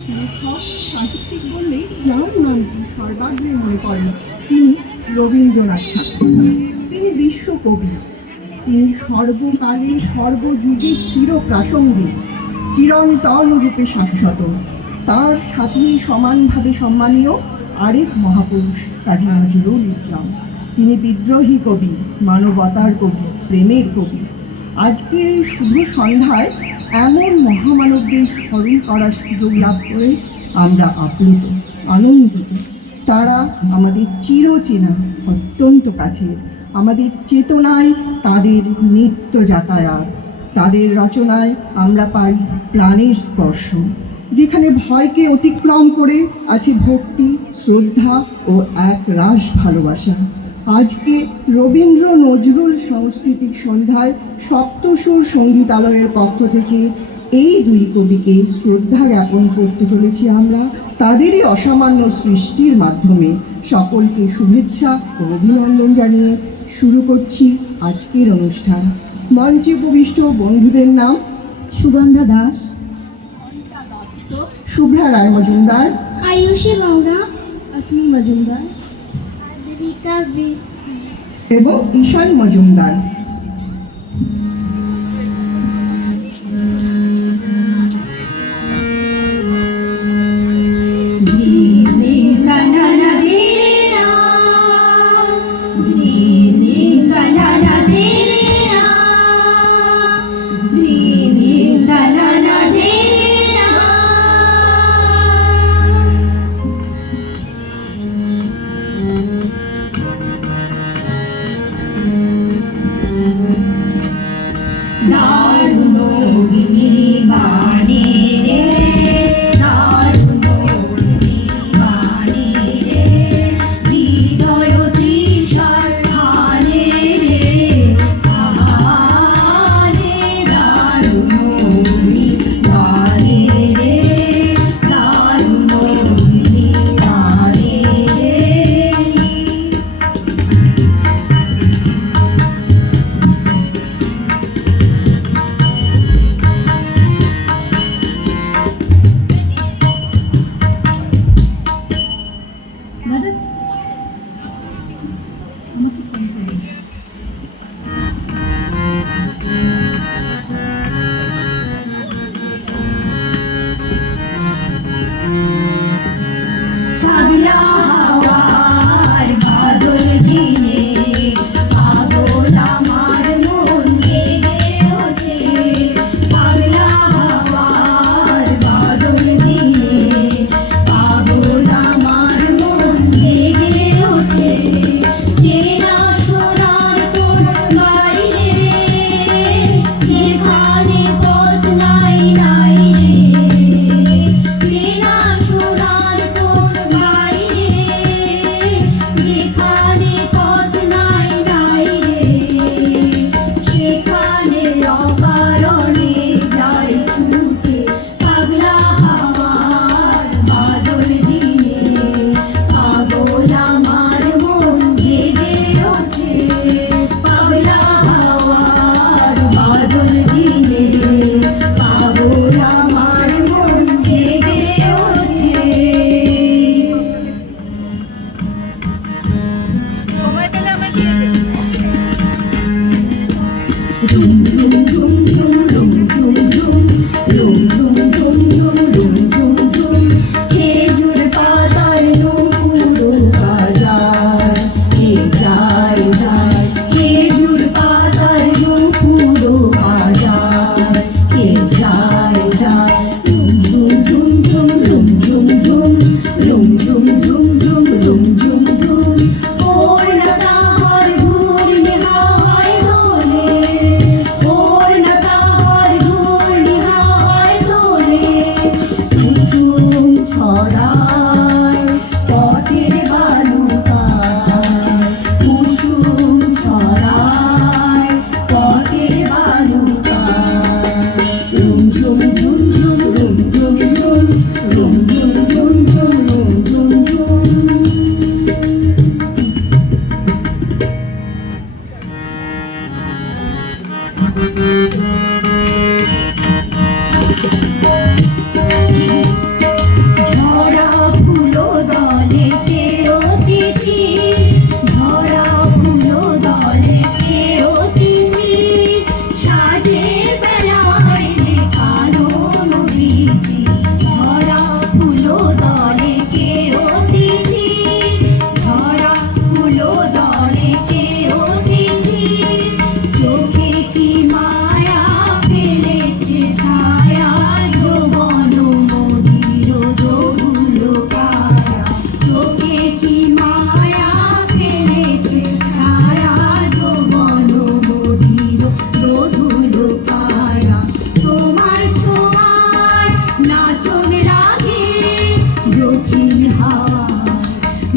লেখক সাহিত্যিক বললেই যার নামটি সর্বাগ্রে মনে করেন তিনি রবীন্দ্রনাথ ঠাকুর। তিনি বিশ্বকবি। তিনি সর্বকালে সর্বযুগে চিরপ্রাসঙ্গিক, চিরন্তন রূপে শাশ্বত। তার সাথেই সমানভাবে সম্মানীয় আরেক মহাপুরুষ কাজী নজরুল ইসলাম। তিনি বিদ্রোহী কবি, মানবতার কবি, প্রেমের কবি। আজকের এই শুভ সন্ধ্যায় এমন মহামানবদের স্মরণ করার সুযোগ লাভ করে আমরা আপ্লুত, আনন্দিত। তারা আমাদের চিরচেনা, অত্যন্ত কাছের। আমাদের চেতনায় তাদের নিত্য যাতায়াত, তাদের রচনায় আমরা পাই প্রাণের স্পর্শ। যেখানে ভয়কে অতিক্রম করে আছে ভক্তি, শ্রদ্ধা ও এক রাস ভালোবাসা। আজকে রবীন্দ্র নজরুল সাংস্কৃতিক সন্ধ্যায় সপ্তসুর সঙ্গীতালয়ের পক্ষ থেকে এই দুই কবিকে শ্রদ্ধা জ্ঞাপন করতে চলেছি আমরা তাদেরই অসামান্য সৃষ্টির মাধ্যমে। সকলকে শুভেচ্ছা ও অভিনন্দন জানিয়ে শুরু করছি আজকের অনুষ্ঠান। মঞ্চে উপবিষ্ট বন্ধুদের নাম: সুগন্ধা দাস, শুভ্রা রায় মজুমদার, আয়ুষী মৌরা, আসমি মজুমদার, রীতা বিস এবং ঈশান মজুমদার।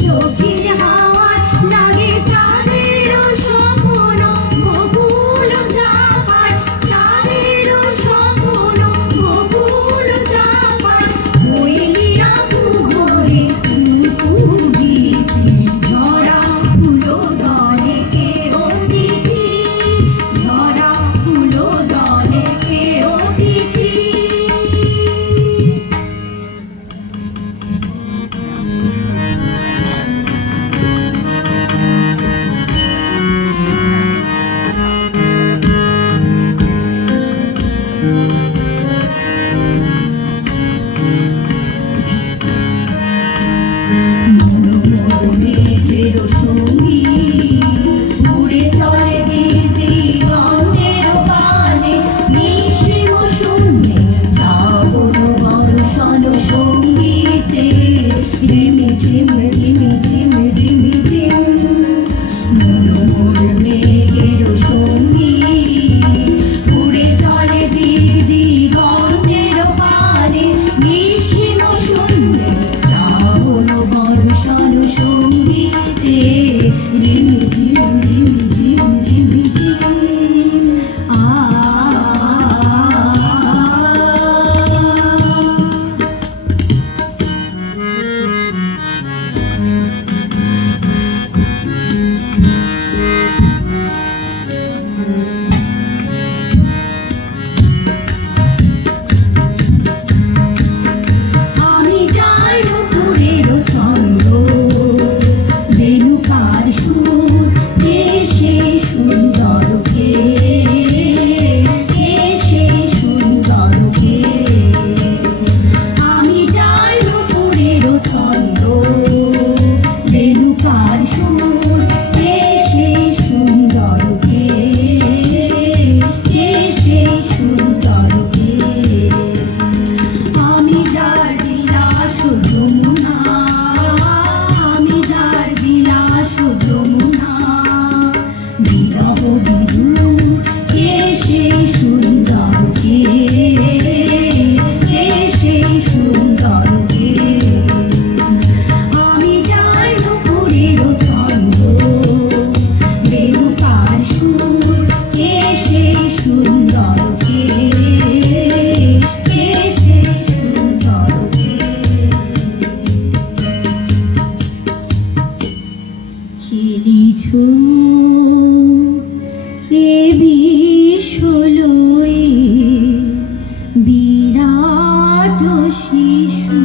দক্ষিণ হাওয়ায় লাগে চাঁদের স্বপ্ন বকুল চাপায় চাঁদের স্বপ্ন বকুল চাপায় কোয়েলিয়া পুকুরে কুকুগীতি ঝরা ফুলো দলে কে অতিথি ঝরা ফুলো দলে কে অতিথি মেঘের সঙ্গী উড়ে চলে দিগন্তের পানে নিঃসীম শূন্যে শ্রাবণ বর্ষণ সঙ্গীতে রিমিঝিম রিমিঝিম রিমিঝিম মনোমর মেঘের সঙ্গী উড়ে চলে দিগন্তের পানে নিঃসীম শূন্যে শ্রাবণ বর্ষণ সঙ্গীতে রিমিঝিম রিমিঝিম রিমিঝিম আ আমি যাই নুপুরের ছন্দ রেণুকার সুর দেশে সুন্দর কে দেশে সুন্দর কে আমি যাই নুপুরের ছন্দ রেণুকার সুর দেশে সুন্দর কে দেশে সুন্দর কে আমি যার বিলাস যমুনা আমি যার বিলাস যমুনা বিরহ বিদু কে সেই সুন্দর কে সেই সুন্দর কে আমি যার নুপুরের ছন্দ রেণুকার সুর কে সেই সুন্দর কে সেই সুন্দর কে খেলিছ এ বিশ্বলয়ে বিরাট শিশু